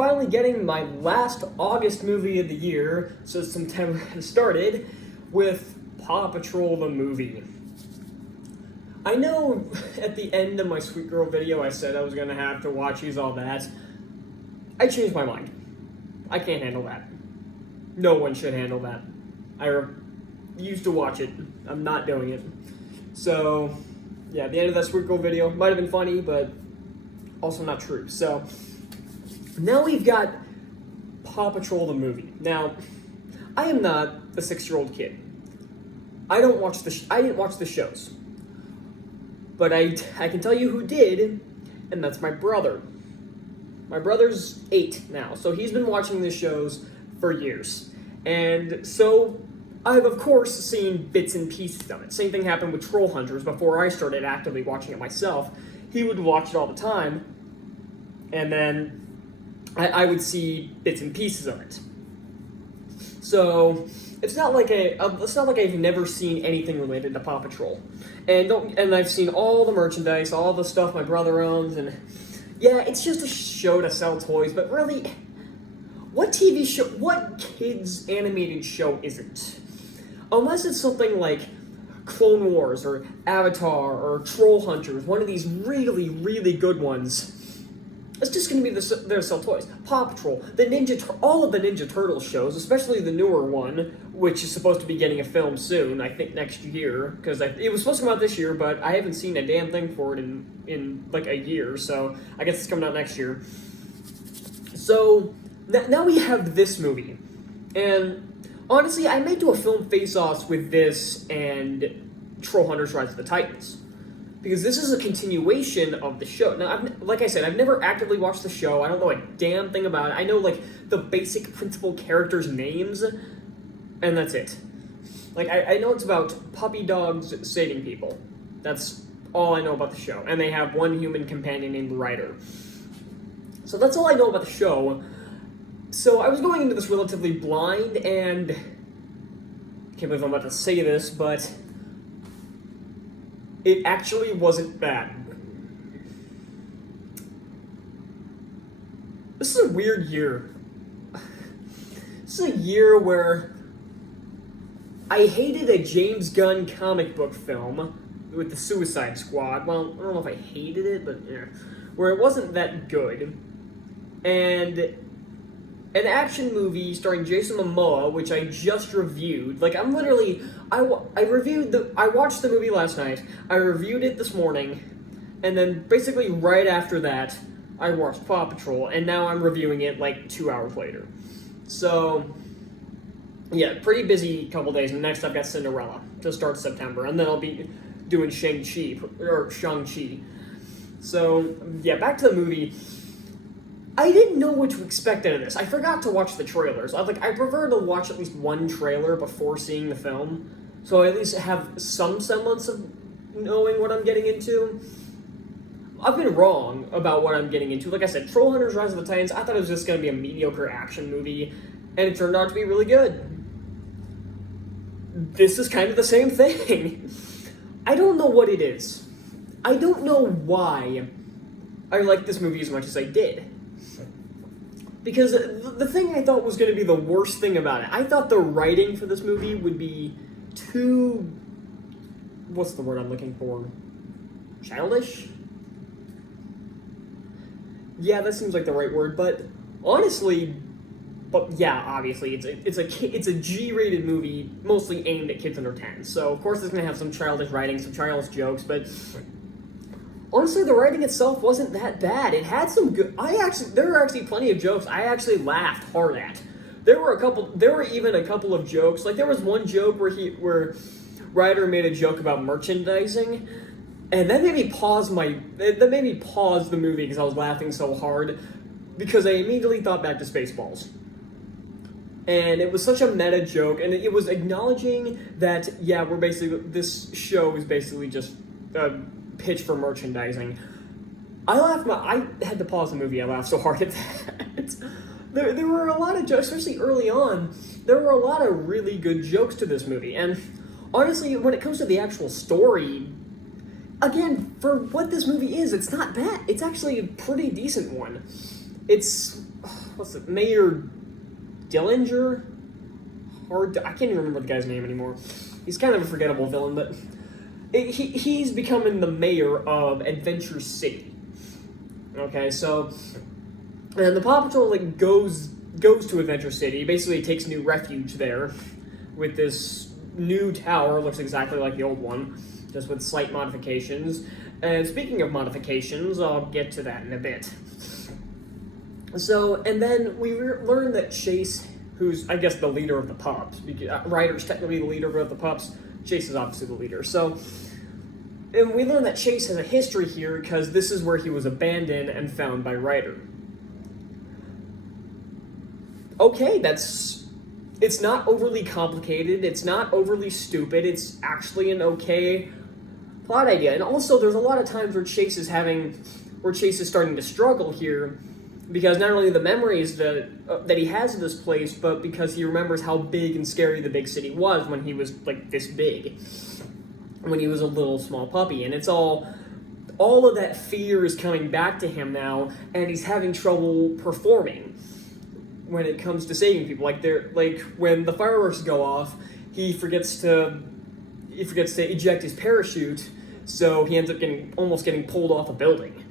finally getting my last August movie of the year, so September has started, with Paw Patrol the Movie. I know at the end of my Sweet Girl video I said I was going to have to watch these, all that. I changed my mind. I can't handle that. No one should handle that. I used to watch it. I'm not doing it. So, yeah, the end of that Sweet Girl video might have been funny, but also not true. So, now we've got Paw Patrol the Movie. Now, I am not a 6-year-old kid. I didn't watch the shows. But I can tell you who did, and that's my brother. My brother's 8 now, so he's been watching the shows for years. And so I've, of course, seen bits and pieces of it. Same thing happened with Troll Hunters before I started actively watching it myself. He would watch it all the time, and then I would see bits and pieces of it. So it's not like I've never seen anything related to Paw Patrol, and I've seen all the merchandise, all the stuff my brother owns, and yeah, it's just a show to sell toys. But really, what TV show, what kids animated show isn't? Unless it's something like Clone Wars or Avatar or Troll Hunters, one of these really, really good ones. It's just going to be there to sell toys. Paw Patrol, all of the Ninja Turtles shows, especially the newer one, which is supposed to be getting a film soon, I think next year, because it was supposed to come out this year, but I haven't seen a damn thing for it in like a year, so I guess it's coming out next year. So, now we have this movie, and honestly, I may do a film face-offs with this and Troll Hunters Rise of the Titans. Because this is a continuation of the show. Now, like I said, I've never actively watched the show. I don't know a damn thing about it. I know, like, the basic principal characters' names, and that's it. Like, I know it's about puppy dogs saving people. That's all I know about the show. And they have one human companion named Ryder. So that's all I know about the show. So I was going into this relatively blind, and I can't believe I'm about to say this, but it actually wasn't bad. This is a weird year. This is a year where I hated a James Gunn comic book film with the Suicide Squad. Well, I don't know if I hated it, but yeah. Where it wasn't that good. And an action movie starring Jason Momoa, which I just reviewed. Like, I'm literally, I watched the movie last night, I reviewed it this morning, and then basically right after that, I watched Paw Patrol, and now I'm reviewing it like 2 hours later. So, yeah, pretty busy couple days, and next I've got Cinderella to start September, and then I'll be doing Shang-Chi. So, yeah, back to the movie. I didn't know what to expect out of this. I forgot to watch the trailers. I prefer to watch at least one trailer before seeing the film, so I at least have some semblance of knowing what I'm getting into. I've been wrong about what I'm getting into. Like I said, Troll Hunters Rise of the Titans, I thought it was just going to be a mediocre action movie, and it turned out to be really good. This is kind of the same thing. I don't know what it is. I don't know why I like this movie as much as I did. Because the thing I thought was going to be the worst thing about it, I thought the writing for this movie would be too, what's the word I'm looking for? Childish? Yeah, that seems like the right word, but honestly, obviously, it's a G-rated movie, mostly aimed at kids under 10, so of course it's going to have some childish writing, some childish jokes, but honestly, the writing itself wasn't that bad. It had some good. There were actually plenty of jokes I actually laughed hard at. There were even a couple of jokes. Like, there was one joke where Ryder made a joke about merchandising, and that made me pause the movie because I was laughing so hard, because I immediately thought back to Spaceballs. And it was such a meta joke, and it was acknowledging that, yeah, this show is basically just pitch for merchandising. I had to pause the movie. I laughed so hard at that. There were a lot of jokes, especially early on. There were a lot of really good jokes to this movie, and honestly, when it comes to the actual story, again, for what this movie is, it's not bad. It's actually a pretty decent one. It's what's it, Mayor Dillinger? I can't even remember the guy's name anymore. He's kind of a forgettable villain, but he's becoming the mayor of Adventure City. Okay, so and the Paw Patrol like goes to Adventure City, basically takes new refuge there with this new tower, looks exactly like the old one, just with slight modifications. And speaking of modifications, I'll get to that in a bit. So, and then we learn that Chase, who's, I guess, the leader of the pups, because Ryder's technically the leader of the pups, Chase is obviously the leader. So, and we learn that Chase has a history here because this is where he was abandoned and found by Ryder. Okay, it's not overly complicated, it's not overly stupid, it's actually an okay plot idea. And also, there's a lot of times where Chase is starting to struggle here, because not only the memories that he has of this place, but because he remembers how big and scary the big city was when he was like this big, when he was a little small puppy. And it's all of that fear is coming back to him now, and he's having trouble performing when it comes to saving people. Like when the fireworks go off, he forgets to eject his parachute, so he ends up almost getting pulled off a building.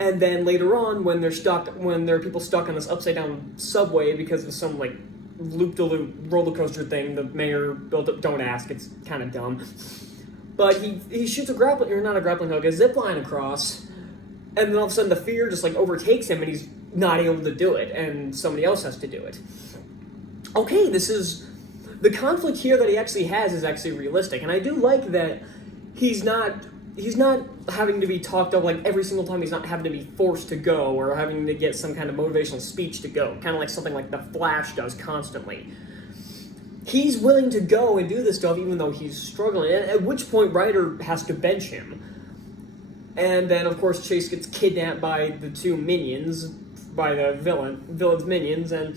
And then later on, when there are people stuck on this upside down subway because of some like loop-de-loop roller coaster thing the mayor built up, don't ask, it's kind of dumb. But he shoots not a grappling hook, a zip line across, and then all of a sudden the fear just like overtakes him and he's not able to do it, and somebody else has to do it. Okay, the conflict here that he actually has is actually realistic, and I do like that he's not having to be talked up like every single time. He's not having to be forced to go or having to get some kind of motivational speech to go, kind of like something like the Flash does constantly. He's willing to go and do this stuff even though he's struggling, at which point Ryder has to bench him. And then, of course, Chase gets kidnapped by the two minions, by the villain's minions, and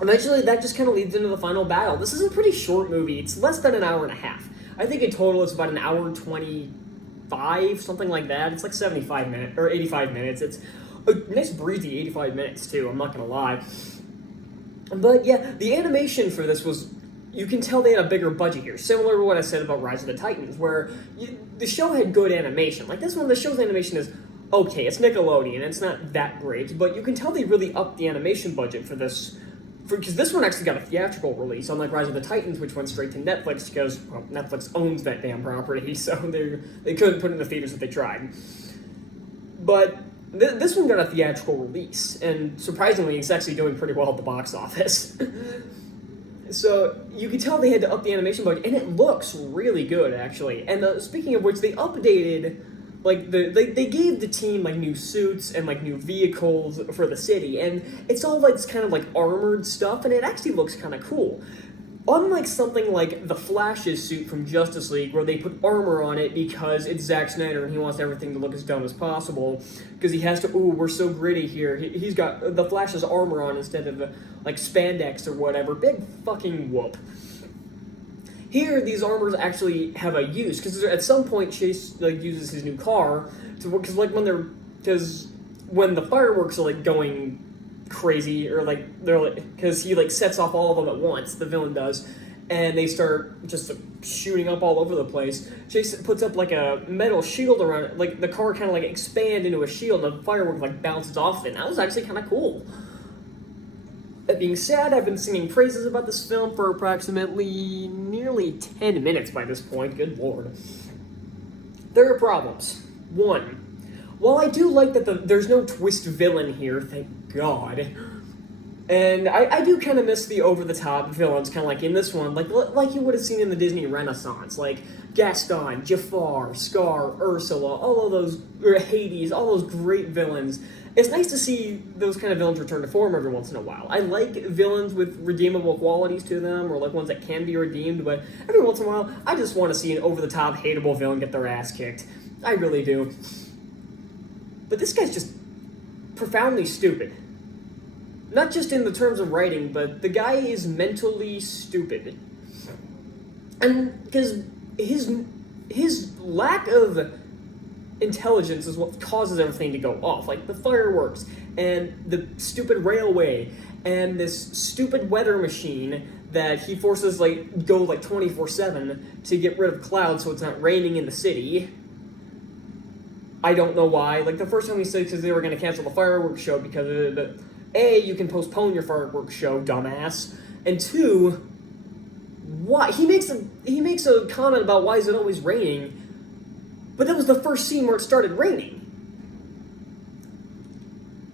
eventually that just kind of leads into the final battle. This is a pretty short movie. It's less than an hour and a half. I think in total it's about an hour and 25, something like that. It's like 75 minutes, or 85 minutes. It's a nice breezy 85 minutes, too, I'm not gonna lie. But yeah, the animation for this was, you can tell they had a bigger budget here, similar to what I said about Rise of the Titans, where the show had good animation. Like this one, the show's animation is okay, it's Nickelodeon, it's not that great, but you can tell they really upped the animation budget for this, because this one actually got a theatrical release, unlike Rise of the Titans, which went straight to Netflix, because, well, Netflix owns that damn property, so they couldn't put it in the theaters if they tried. But this one got a theatrical release, and surprisingly, it's actually doing pretty well at the box office. So you can tell they had to up the animation budget, and it looks really good, actually. And speaking of which, they updated, like, they gave the team, like, new suits and, like, new vehicles for the city, and it's all, like, this kind of, like, armored stuff, and it actually looks kind of cool. Unlike something like the Flash's suit from Justice League, where they put armor on it because it's Zack Snyder and he wants everything to look as dumb as possible, because he has to, we're so gritty here. He's got the Flash's armor on instead of, like, spandex or whatever. Big fucking whoop. Here, these armors actually have a use, because at some point Chase, like, uses his new car to, because, like, when the fireworks are, like, going crazy, or like they're like, because he like sets off all of them at once, the villain does, and they start just shooting up all over the place. Chase puts up like a metal shield around it, like the car kind of like expand into a shield, and the firework like bounces off it. And that was actually kind of cool. That being said, I've been singing praises about this film for approximately nearly 10 minutes by this point. Good lord. There are problems. One, while I do like that there's no twist villain here, thank God, and I do kind of miss the over-the-top villains, kind of like in this one, like you would have seen in the Disney Renaissance, like Gaston, Jafar, Scar, Ursula, all of those, or Hades, all those great villains. It's nice to see those kind of villains return to form every once in a while. I like villains with redeemable qualities to them, or like ones that can be redeemed, but every once in a while, I just want to see an over-the-top, hateable villain get their ass kicked. I really do. But this guy's just profoundly stupid. Not just in the terms of writing, but the guy is mentally stupid. And because his lack of intelligence is what causes everything to go off. Like the fireworks, and the stupid railway, and this stupid weather machine that he forces, like, go, like, 24/7 to get rid of clouds so it's not raining in the city. I don't know why. Like, the first time he said because they were going to cancel the fireworks show because of the... A, you can postpone your fireworks show, dumbass. And two, why? He makes a comment about why is it always raining, but that was the first scene where it started raining.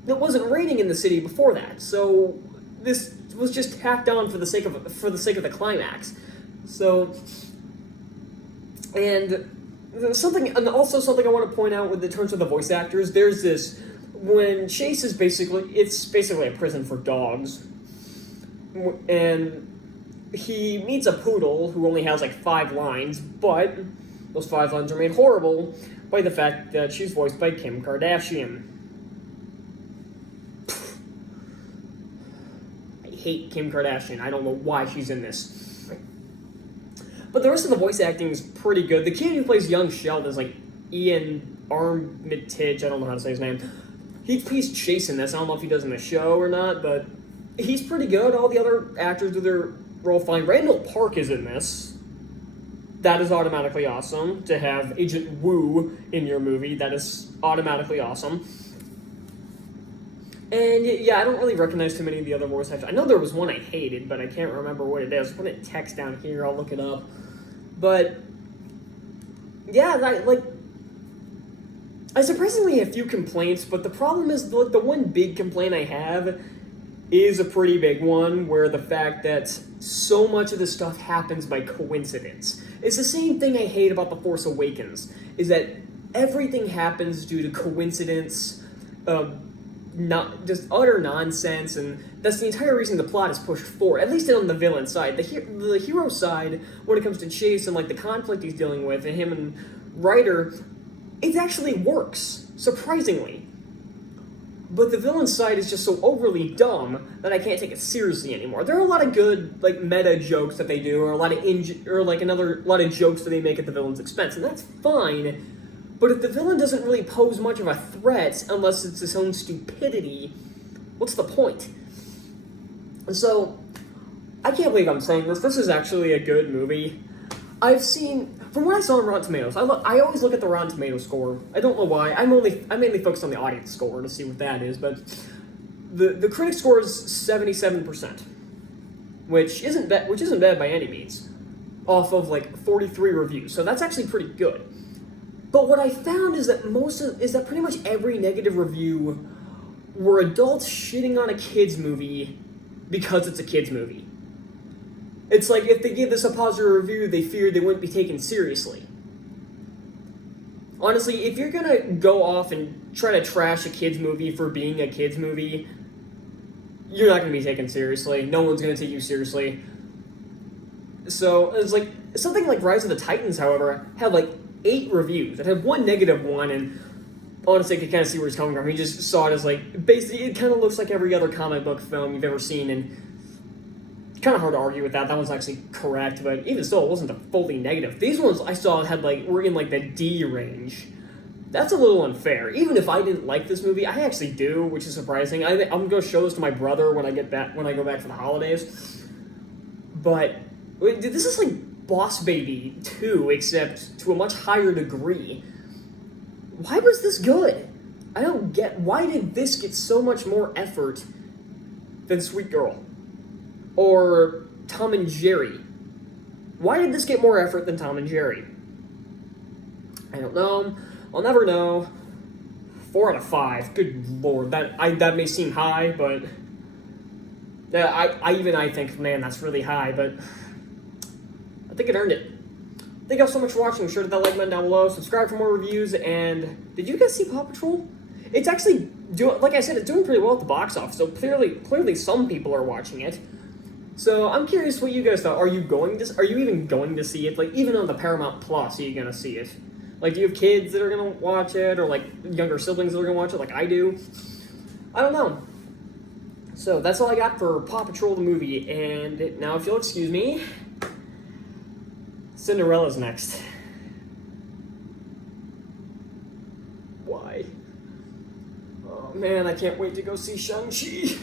It wasn't raining in the city before that, so this was just tacked on for the sake of the climax. So, and also something I want to point out with the terms of the voice actors. There's this when Chase is basically a prison for dogs, and he meets a poodle who only has like 5 lines, but those 5 lines are made horrible by the fact that she's voiced by Kim Kardashian. Hate Kim Kardashian. I don't know why she's in this. But the rest of the voice acting is pretty good. The kid who plays young Sheldon is like Ian Armitage. I don't know how to say his name. He plays Chase in this. I don't know if he does in the show or not, but he's pretty good. All the other actors do their role fine. Randall Park is in this. That is automatically awesome. To have Agent Woo in your movie, that is automatically awesome. And yeah, I don't really recognize too many of the other voice actors. I know there was one I hated, but I can't remember what it is. Put it text down here, I'll look it up. But yeah, I surprisingly have a few complaints, but the problem is the one big complaint I have is a pretty big one, where the fact that so much of this stuff happens by coincidence. It's the same thing I hate about The Force Awakens, is that everything happens due to coincidence, not just utter nonsense, and that's the entire reason the plot is pushed forward, at least on the villain side. The hero side, when it comes to Chase and like the conflict he's dealing with, and him and Ryder, it actually works, surprisingly. But the villain side is just so overly dumb that I can't take it seriously anymore. There are a lot of good, like, meta jokes that they do, or a lot of jokes that they make at the villain's expense, and that's fine. But if the villain doesn't really pose much of a threat unless it's his own stupidity, what's the point? And so, I can't believe I'm saying this. This is actually a good movie. From what I saw on Rotten Tomatoes, I always look at the Rotten Tomatoes score. I don't know why. I mainly focus on the audience score to see what that is, but the critic score is 77%, which isn't bad by any means, off of like 43 reviews. So that's actually pretty good. But what I found is that pretty much every negative review were adults shitting on a kids movie because it's a kids movie. It's like if they gave this a positive review, they feared they wouldn't be taken seriously. Honestly, if you're gonna go off and try to trash a kids movie for being a kids movie, you're not gonna be taken seriously. No one's gonna take you seriously. So it's like something like Rise of the Titans, however, had like 8 reviews. It had 1 negative one, and honestly, I could kind of see where he's coming from. He just saw it as like, basically, it kind of looks like every other comic book film you've ever seen, and it's kind of hard to argue with that. That one's actually correct, but even still, it wasn't a fully negative. These ones I saw were in like the D range. That's a little unfair. Even if I didn't like this movie, I actually do, which is surprising. I'm going to show this to my brother when I go back for the holidays. But this is like Boss Baby 2, except to a much higher degree. Why was this good? I don't get, why did this get so much more effort than Sweet Girl? Or Tom and Jerry? Why did this get more effort than Tom and Jerry? I don't know. I'll never know. 4 out of 5. Good lord. That may seem high, but I think, man, that's really high, but I think it earned it. Thank you all so much for watching. Be sure to hit that like button down below. Subscribe for more reviews. And did you guys see Paw Patrol? It's actually like I said, it's doing pretty well at the box office. So clearly some people are watching it. So I'm curious what you guys thought. Are you even going to see it? Like, even on the Paramount Plus, are you gonna see it? Like, do you have kids that are gonna watch it, or like younger siblings that are gonna watch it, like I do? I don't know. So that's all I got for Paw Patrol the movie. And now, if you'll excuse me, Cinderella's next. why. Oh man, I can't wait to go see Shang-Chi.